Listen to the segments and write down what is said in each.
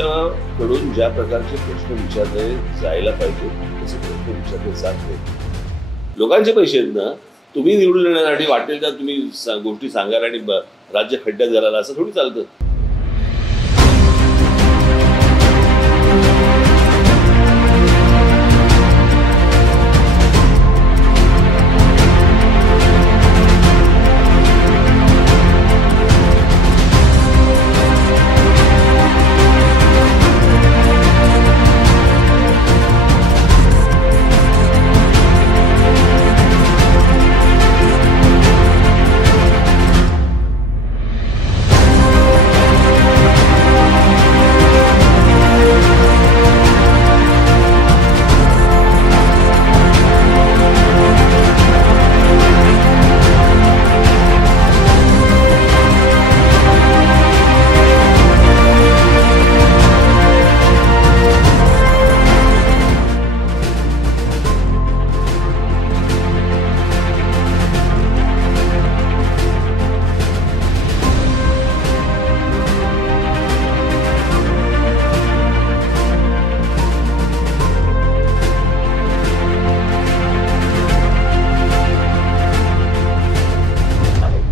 तुमच्याकडून ज्या प्रकारचे प्रश्न विचारले जायला पाहिजे तसे प्रश्न विचारले जात नाही. लोकांचे पैसे आहेत ना, तुम्ही निवडून येण्यासाठी वाटेल त्या तुम्ही गोष्टी सांगाल आणि राज्य खड्ड्यात घालायला असं थोडी चालतं.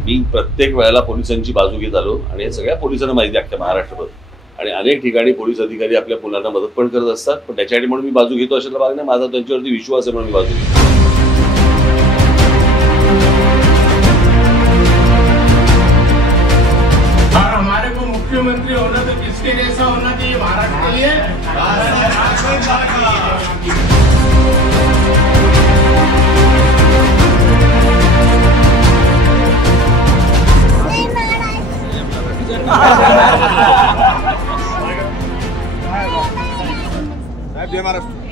मी प्रत्येक वेळेला पोलिसांची बाजू घेत आलो आणि हे सगळ्या पोलिसांना माहिती आहे अख्ख्या महाराष्ट्रभर. आणि अनेक ठिकाणी पोलीस अधिकारी आपल्या मुलांना मदत पण करत असतात, पण त्याच्यासाठी म्हणून मी बाजू घेतो अशाला भाग नाही. माझा त्यांच्यावरती विश्वास आहे म्हणून मी बाजू घेतो. हमारे को मुख्यमंत्री होना तो किसके जैसा होना चाहिए महाराष्ट्र के लिए? जय महाराष्ट्र.